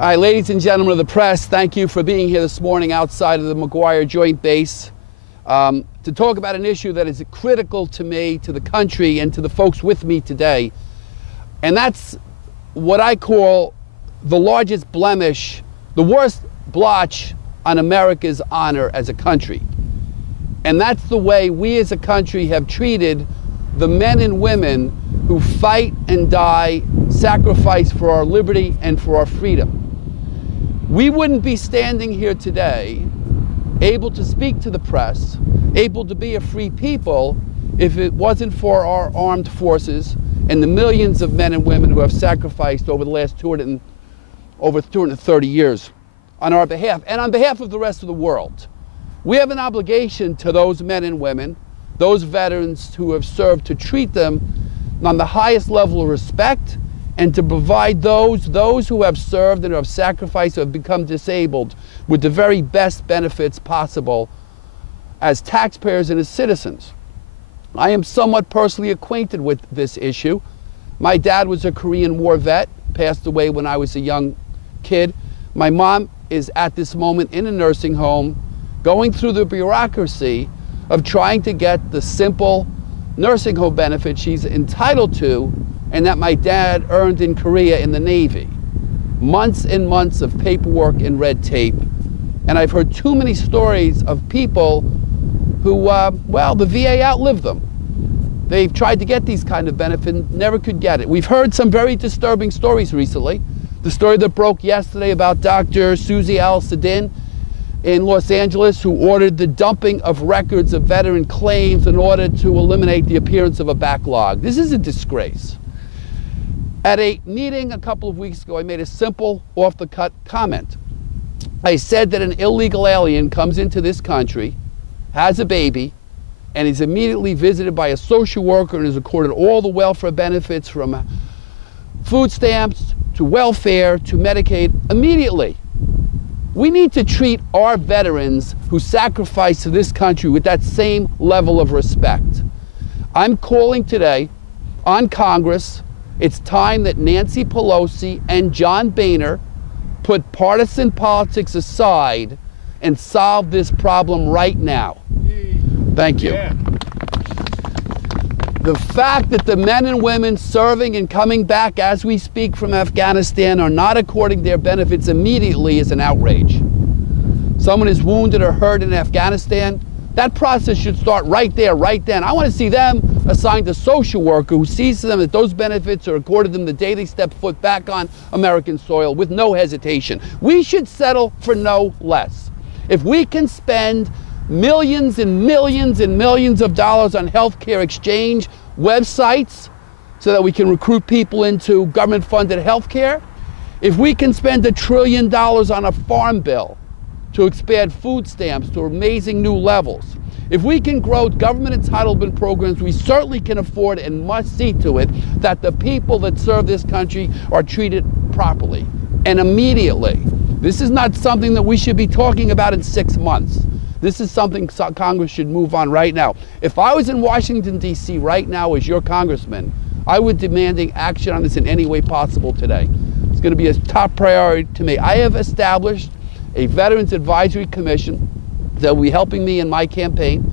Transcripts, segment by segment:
All right, ladies and gentlemen of the press, thank you for being here this morning outside of the McGuire Joint Base to talk about an issue that is critical to me, to the country, and to the folks with me today. And that's what I call the largest blemish, the worst blotch on America's honor as a country. And that's the way we as a country have treated the men and women who fight and die, sacrifice for our liberty and for our freedom. We wouldn't be standing here today, able to speak to the press, able to be a free people, if it wasn't for our armed forces and the millions of men and women who have sacrificed over the last over 230 years on our behalf and on behalf of the rest of the world. We have an obligation to those men and women, those veterans who have served, to treat them on the highest level of respect and to provide those who have served and who have sacrificed, who have become disabled, with the very best benefits possible as taxpayers and as citizens. I am somewhat personally acquainted with this issue. My dad was a Korean War vet, passed away when I was a young kid. My mom is at this moment in a nursing home, going through the bureaucracy of trying to get the simple nursing home benefit she's entitled to and that my dad earned in Korea in the Navy. Months and months of paperwork and red tape. And I've heard too many stories of people who, well, the VA outlived them. They've tried to get these kind of benefits, never could get it. We've heard some very disturbing stories recently. The story that broke yesterday about Dr. Susie Al-Sadin in Los Angeles, who ordered the dumping of records of veteran claims in order to eliminate the appearance of a backlog. This is a disgrace. At a meeting a couple of weeks ago, I made a simple, off-the-cut comment. I said that an illegal alien comes into this country, has a baby, and is immediately visited by a social worker and is accorded all the welfare benefits, from food stamps to welfare to Medicaid, immediately. We need to treat our veterans who sacrifice to this country with that same level of respect. I'm calling today on Congress. It's time that Nancy Pelosi and John Boehner put partisan politics aside and solve this problem right now. Thank you. Yeah. The fact that the men and women serving and coming back as we speak from Afghanistan are not according their benefits immediately is an outrage. Someone is wounded or hurt in Afghanistan, that process should start right there, right then. I want to see them assigned a social worker who sees to them that those benefits are accorded them the day they step foot back on American soil with no hesitation. We should settle for no less. If we can spend millions and millions and millions of dollars on healthcare exchange websites so that we can recruit people into government-funded healthcare, if we can spend $1 trillion on a farm bill to expand food stamps to amazing new levels, if we can grow government entitlement programs, we certainly can afford and must see to it that the people that serve this country are treated properly and immediately. This is not something that we should be talking about in 6 months. This is something Congress should move on right now. If I was in Washington, D.C. right now as your congressman, I would be demanding action on this in any way possible today. It's going to be a top priority to me. I have established a Veterans Advisory Commission that will be helping me in my campaign.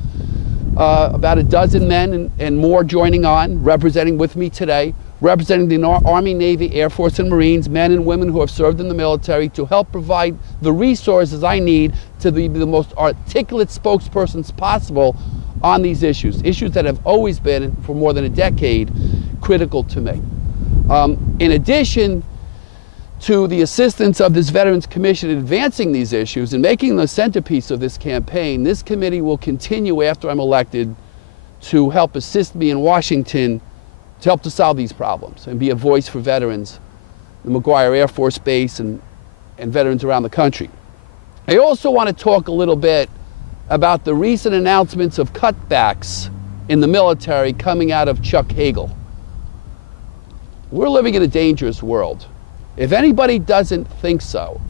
About a dozen men and more joining on, representing with me today, representing the Army, Navy, Air Force, and Marines, men and women who have served in the military, to help provide the resources I need to be the most articulate spokespersons possible on these issues that have always been, for more than a decade, critical to me. In addition to the assistance of this Veterans Commission in advancing these issues and making the centerpiece of this campaign, this committee will continue after I'm elected to help assist me in Washington to help to solve these problems and be a voice for veterans, the McGuire Air Force Base and veterans around the country. I also want to talk a little bit about the recent announcements of cutbacks in the military coming out of Chuck Hagel. We're living in a dangerous world. If anybody doesn't think so,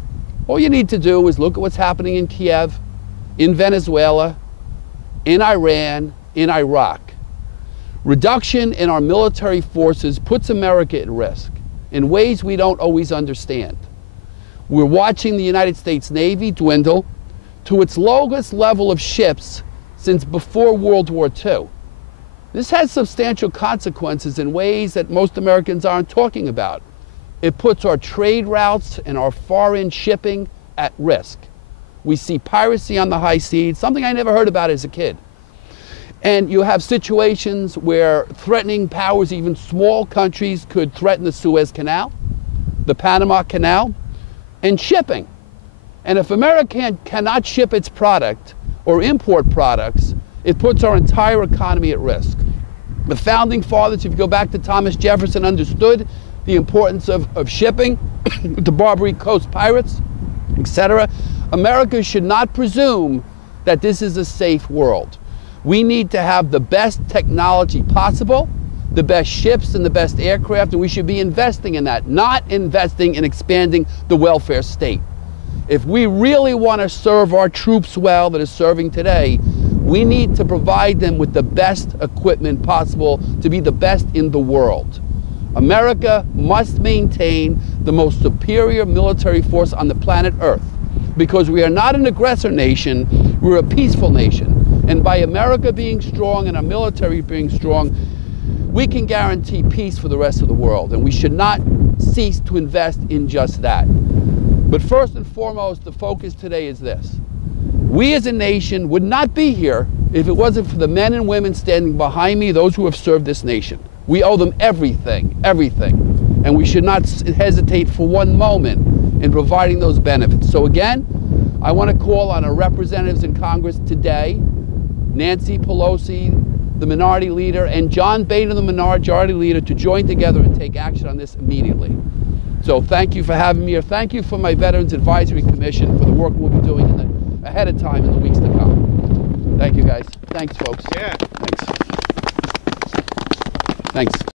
all you need to do is look at what's happening in Kiev, in Venezuela, in Iran, in Iraq. Reduction in our military forces puts America at risk in ways we don't always understand. We're watching the United States Navy dwindle to its lowest level of ships since before World War II. This has substantial consequences in ways that most Americans aren't talking about. It puts our trade routes and our foreign shipping at risk. We see piracy on the high seas, something I never heard about as a kid. And you have situations where threatening powers, even small countries, could threaten the Suez Canal, the Panama Canal, and shipping. And if America cannot ship its product or import products, it puts our entire economy at risk. The founding fathers, if you go back to Thomas Jefferson, understood the importance of shipping, the Barbary Coast pirates, etc. America should not presume that this is a safe world. We need to have the best technology possible, the best ships and the best aircraft, and we should be investing in that, not investing in expanding the welfare state. If we really want to serve our troops well that are serving today, we need to provide them with the best equipment possible to be the best in the world. America must maintain the most superior military force on the planet Earth, because we are not an aggressor nation, we're a peaceful nation. And by America being strong and our military being strong, we can guarantee peace for the rest of the world, and we should not cease to invest in just that. But first and foremost, the focus today is this. We as a nation would not be here if it wasn't for the men and women standing behind me, those who have served this nation. We owe them everything, everything. And we should not hesitate for one moment in providing those benefits. So again, I want to call on our representatives in Congress today, Nancy Pelosi, the minority leader, and John Boehner, the majority leader, to join together and take action on this immediately. So thank you for having me here. Thank you for my Veterans Advisory Commission for the work we'll be doing ahead of time in the weeks to come. Thank you, guys. Thanks, folks. Yeah. Thanks. Thanks.